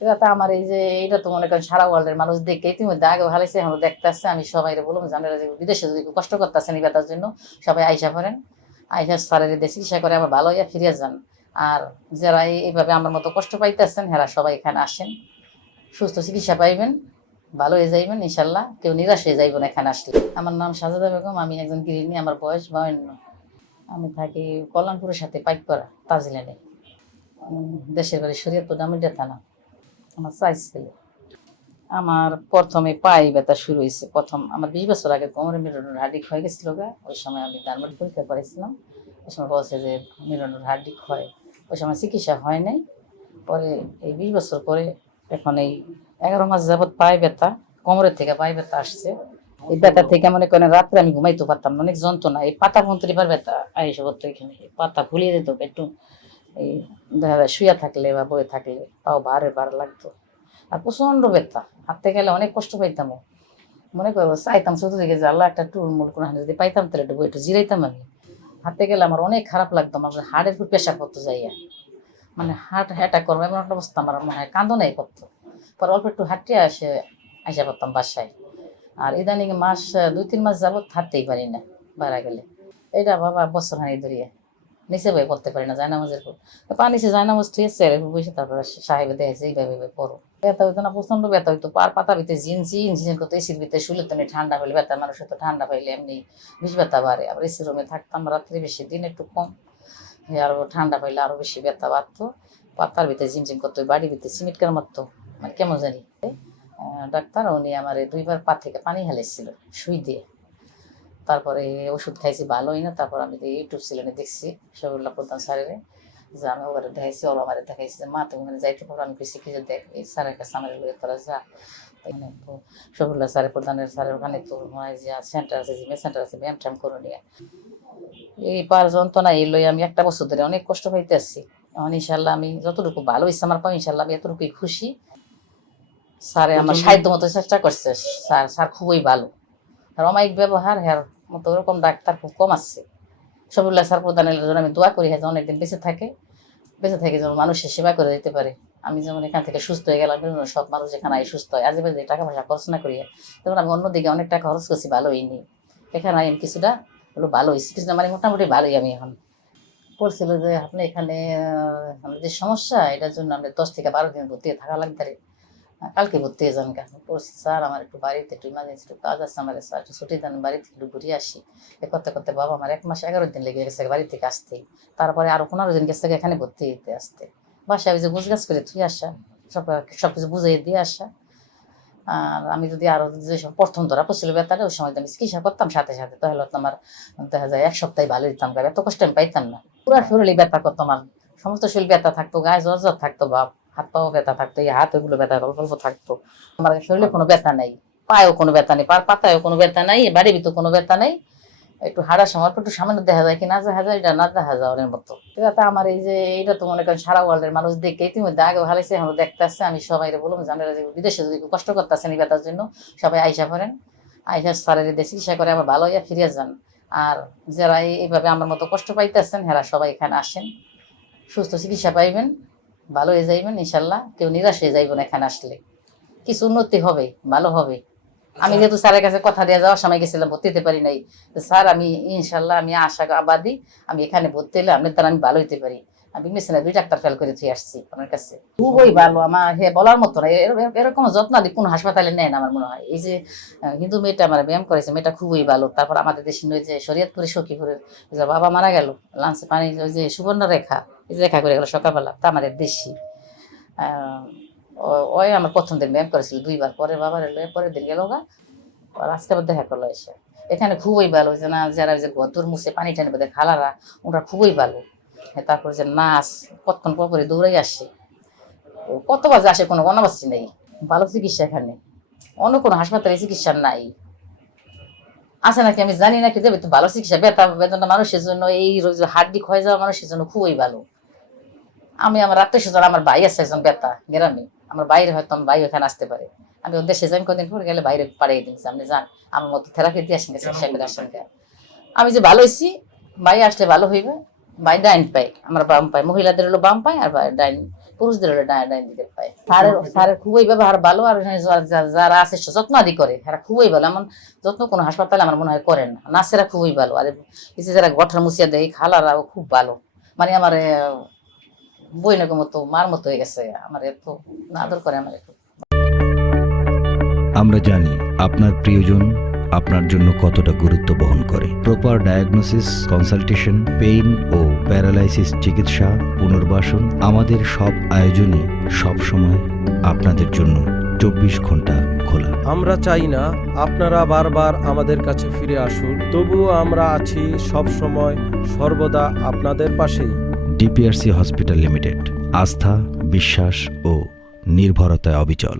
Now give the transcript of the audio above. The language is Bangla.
এটা তো আমার এই যে, এটা তো মনে করেন সারা ওয়ার্ল্ডের মানুষ দেখে ইতিমধ্যে আগে ভালোইছে এখন দেখতে আসছে আমি সবাই জানারা যে বিদেশে যদি কষ্ট করতেছেন এই ব্যথার জন্য, সবাই আইসা করেন আইসা স্যারের দিয়ে চিকিৎসা করে, আবার ভালো হইয়া ফিরে যান। আর যারা এইভাবে আমার মতো কষ্ট পাইতেছেন, হেরা সবাই এখানে আসেন। সুস্থ চিকিৎসা পাইবেন, ভালো হয়ে যাইবেন, ইনশাল্লাহ। কেউ নিরাশ হয়ে যাইবেন এখানে আসলে। আমার নাম সাজাদা বেগম, আমি একজন গৃহিণী, আমার বয়স বাউন্ন। আমি থাকি কল্যাণপুরের সাথে পাইকপাড়া তাজল্যান্ডে দেশের বাড়ি শরীয়তপুর দামিটা থানা। আমার সাইজ ছিল। আমার প্রথমে পায়ে ব্যথা শুরু হয়েছে। প্রথম আমার বিশ বছর আগে কোমরে মেরুদণ্ড হাড্ডি ক্ষয় গেছিল গা। ওই সময় আমি দানবাড়ি পরীক্ষা করেছিলাম। ওই সময় বলছে যে মেরুদণ্ড হাড্ডি ক্ষয় ওই সময় চিকিৎসা হয় নাই। পরে এই বিশ বছর পরে এখন এই এগারো মাস যাবৎ পায়ে ব্যথা, কোমরের থেকে পায়ে ব্যথা আসছে। এই ব্যথা থেকে মনে করেন রাত্রে আমি ঘুমাইতে পারতাম অনেক যন্ত্রণা। এই পাতা মন্ত্রী বার ব্যথা আইসে করতো এখানে পাতা ভুলিয়ে দিত, একটু এই শুয়ে থাকলে বা বয়ে থাকলে পাও ভারে ভার লাগতো। আর প্রচণ্ড ব্যথা। হাঁটতে গেলে অনেক কষ্ট পাইতাম। মনে করব চাইতাম ছোট থেকে যে আল্লাহ একটা টুল মুল কোনো যদি পাইতাম তাহলে একটু একটু জিরাইতাম আমি। হাঁটতে গেলে আমার অনেক খারাপ লাগতো। আমার হাড়ের খুব প্রেশার করতো যাইয়া। মানে হাট হ্যাটা করব, এমন একটা অবস্থা আমার মনে হয়। কান্দনাই করতো। পরে অল্প একটু হাঁটিয়ে আসে আসা করতাম বাসায়। আর ইদানিং মাস দুই, তিন মাস যাবত হাঁটতেই পারি না বাইরে গেলে। এটা বাবা বছর হানি ধরিয়ে। নিচে বই পড়তে পারি না যায় নামাজের পর পা নিচে যায় নামাজ ঠিক আছে বসে তারপরে সাহেবে দেখেছে এইভাবে এইভাবে পড়ো। ব্যথা হইতো না প্রচণ্ড ব্যথা হইতো। পার পাতা ভিতরে জিন জিন জিন করতো, এসির ভিতরে শুলে তো ঠান্ডা হইলে ব্যথা, মানুষের তো ঠান্ডা পাইলে এমনি বিষ ব্যথা বাড়ে। আবার এসি রুমে থাকতাম, রাত্রে বেশি, দিন একটু কম। আরও ঠান্ডা পাইলে আরও বেশি ব্যথা বাড়তো। পাতার ভিতরে ঝিমঝিম করতো বাড়ির ভিতরে সিমেন্টকার মারতো মানে কেমন জানি। ডাক্তার, উনি আমার দুইবার পা থেকে পানি হালাইছিল সুই দিয়ে। তারপরে ওষুধ খাইছি ভালোই না। তারপর আমি ইউটিউব চ্যানেলে দেখছি শহীদুল্লাহ প্রধান স্যারের যে আমি ওখানে দেখাইছি ওরা আমার দেখাইছি যে মা তুমি ওখানে যাইতে পারো আমি কৃষি কিছু দেখ। এই স্যারের কাছে আমার লয়ে তোরা যা। এখানে তো স্যারের প্রধানের স্যারের ওখানে তো মনে হয় যে সেন্টার আছে জিমে সেন্টার আছে ব্যায়াম ট্যাম করে নিয়ে। এই পার যন্ত্রণা এই লই আমি একটা বছর ধরে অনেক কষ্ট পাইতে আসছি এখন ইনশাল্লাহ আমি যতটুকু ভালো ইচ্ছা আমার পাই ইনশাল্লাহ আমি এতটুকুই খুশি। স্যারে আমার সাহিত্য মতো চেষ্টা করছে। স্যার স্যার খুবই ভালো। আর অমায়িক ব্যবহার হ্যার মতো ওরকম ডাক্তার খুব কম আসছে সবুল্লাহ স্যার প্রদানের জন্য আমি দোয়া করি হ্যাঁ যেন অনেকদিন বেঁচে থাকে। বেঁচে থাকে যেমন মানুষের সেবা করে দিতে পারে। আমি যেমন এখান থেকে সুস্থ হয়ে গেলাম, বিভিন্ন সব মানুষ এখানে আই সুস্থ হয়, আজে বাজে টাকা পয়সা খরচ না করিয়া। যেমন আমি অন্যদিকে অনেক টাকা খরচ করছি ভালো হইনি এখানে আমি কিছুটা হলো ভালো হয়েছি কিছুটা মানে মোটামুটি ভালোই আমি এখন। বলছিল যে, আপনি এখানে আমাদের যে সমস্যা, এটার জন্য আপনি দশ থেকে বারো দিন ভর্তি থাকা লাগতে কালকে ভর্তি হয়ে যান কেন? বলছি, স্যার, আমার একটু বাড়িতে একটু ইমার্জেন্সি একটু কাজ আছে আমার, স্যার, একটু ছুটি দেন বাড়ি থেকে একটু ঘুরে আসি। এ করতে করতে বাবা আমার এক মাস এগারো দিন লেগে গেছে বাড়ি থেকে আসতে তারপরে আরও পনেরো দিন গেছে এখানে ভর্তি হইতে আসতে। বাসায় ওই যে গুছগাছ করে থুয়ে আসা, সব সব কিছু বুঝিয়ে দিয়ে আসা। আর আমি যদি আরও যেসব প্রথম ধরা পড়ছিল ব্যথাটা ওই সময় আমি চিকিৎসা করতাম সাথে সাথে। তাহলে আমার, দেখা যায় এক সপ্তাহে ভালো দিতাম এত কষ্ট আমি পাইতাম না। পুরা শরীরে ব্যথা করতো আমার সমস্ত শরীর ব্যথা থাকতো, গায়ে জ্বর জ্বর থাকতো বাপ। হাত পাও ব্যথা থাকতো, এই হাত ওগুলো ব্যথা অল্প অল্প থাকতো। আমার শরীরে কোনো ব্যথা নাই, পায়েও কোনো ব্যথা নেই পাতায়ও কোনো ব্যথা নাই, বাড়ির ভিতর কোনো ব্যথা নাই। একটু হাঁটার সময় একটু সামনে দেখা যায় কি না দেখা যায় এটা না দেখা যায় মতো। এটা তো আমার এই যে এটা তো মনে করেন সারা ওয়ার্ল্ডের মানুষ দেখে ইতিমধ্যে আগে ভালোইছে এখন দেখতে আসছে আমি সবাই জানারা যে বিদেশে যদি কষ্ট করতেছেন এই ব্যথার জন্য, সবাই আইসা করেন আইসা স্যারের দিয়ে চিকিৎসা করে আবার ভালো হইয়া ফিরে যান। আর যারা এইভাবে আমার মতো কষ্ট পাইতেছেন, হেরা সবাই এখানে আসেন, সুস্থ চিকিৎসা পাইবেন। ভালো হয়ে যাইবেন ইনশাল্লাহ। কেউ নিরাশ হয়ে যাইবেন এখানে আসলে। কিছু উন্নতি হবে ভালো হবে। আমি যেহেতু স্যারের কাছে কথা দিয়ে যাওয়ার সময় গেছিলাম ভর্তি হতে পারি নাই। স্যার আমি ইনশাল্লাহ আমি আশা আবাদী আমি এখানে ভর্তি হলে আপনার দ্বারা আমি ভালো হতে পারি। আমি মেশিনে দুই ডাক্তার ফেল করে দিয়ে আসছি আপনার কাছে। খুবই ভালো আমার হে বলার মতো না এরকম যত্ন আদি কোনো হাসপাতালে নেয় না আমার মনে হয়। এই যে হিন্দু মেয়েটা আমার ব্যায়াম করেছে মেয়েটা খুবই ভালো। তারপর আমাদের দেশে ওই যে শরীয়তপুরে সখীপুরের যে বাবা মারা গেল লাঞ্চে পানি ওই যে সুবর্ণ রেখা এই যে রেখা করে গেল সকালবেলা তা আমাদের দেশি। ওই আমার প্রথম দিন ব্যায়াম করেছিল দুইবার পরে বাবার পরের দিন গেল গা আর আজকে আবার দেখা করল এসে। এখানে খুবই ভালো যে না যারা যে গদুর মুছে পানি টানি বোধহয় খালারা ওরা খুবই ভালো। হ্যাঁ, তারপরে যে নাচ, কতক্ষণ পর পরে দৌড়াই আসে। কত বাজে আসে কোনো অনাবাসী নেই। ভালো চিকিৎসা এখানে। অন্য কোনো হাসপাতালে চিকিৎসা নাই। আছে নাকি আমি জানি না কিন্তু ভালো চিকিৎসা, ব্যথা, বেদনা মানুষের জন্য, এই রোজ হাড্ডি ক্ষয় যাওয়া মানুষের জন্য খুবই ভালো। আমি আমার আত্মীয় স্বজন, আমার ভাই আছে একজন ব্যথা গ্রামে। আমার বাইরে হয়তো আমার ভাই ওখানে আসতে পারে। আমি ওর দেশে যাই কদিন পর গেলে বাইরে পাড়িয়ে দিয়েছি আপনি যান, আমার মতো থেরাপি দিয়ে আসেন চিকিৎসা করে আসেন। আমি যে ভালো হয়েছি, ভাই আসলে ভালো হইবে। ভাই ডাইন পাই, আমার বাম পাই। মহিলাদের হলো বাম পাই আর ডাইন, পুরুষদের হলো ডায় ডাইন দিতে স্যারের স্যারের খুবই ব্যবহার ভালো আর যারা আছে যত্ন আদি করে, এরা খুবই ভালো। এমন যত্ন কোনো হাসপাতালে আমার মনে হয় করেন নার্সেরা খুবই ভালো। আর যে যারা গঠর মুছিয়া দেয়, খালারাও খুব ভালো। মানে আমার বই নাকি মতো, মার মতো হয়ে গেছে। আমার এত আদর করে আমার একটু আমরা জানি আপনার প্রিয়জন আপনার জন্য কতটা গুরুত্ব বহন করে। প্রপার ডায়াগনোসিস কনসালটেশন পেইন ও প্যারালাইসিস চিকিৎসা পুনর্বাসন আমাদের সব আয়োজনই সব সময় আপনাদের জন্য চব্বিশ ঘণ্টা খোলা। আমরা চাই না আপনারা বারবার আমাদের কাছে ফিরে আসুন তবুও আমরা আছি সব সময় সর্বদা আপনাদের পাশেই। ডিপিআরসি হসপিটাল লিমিটেড আস্থা বিশ্বাস ও নির্ভরতায় অবিচল।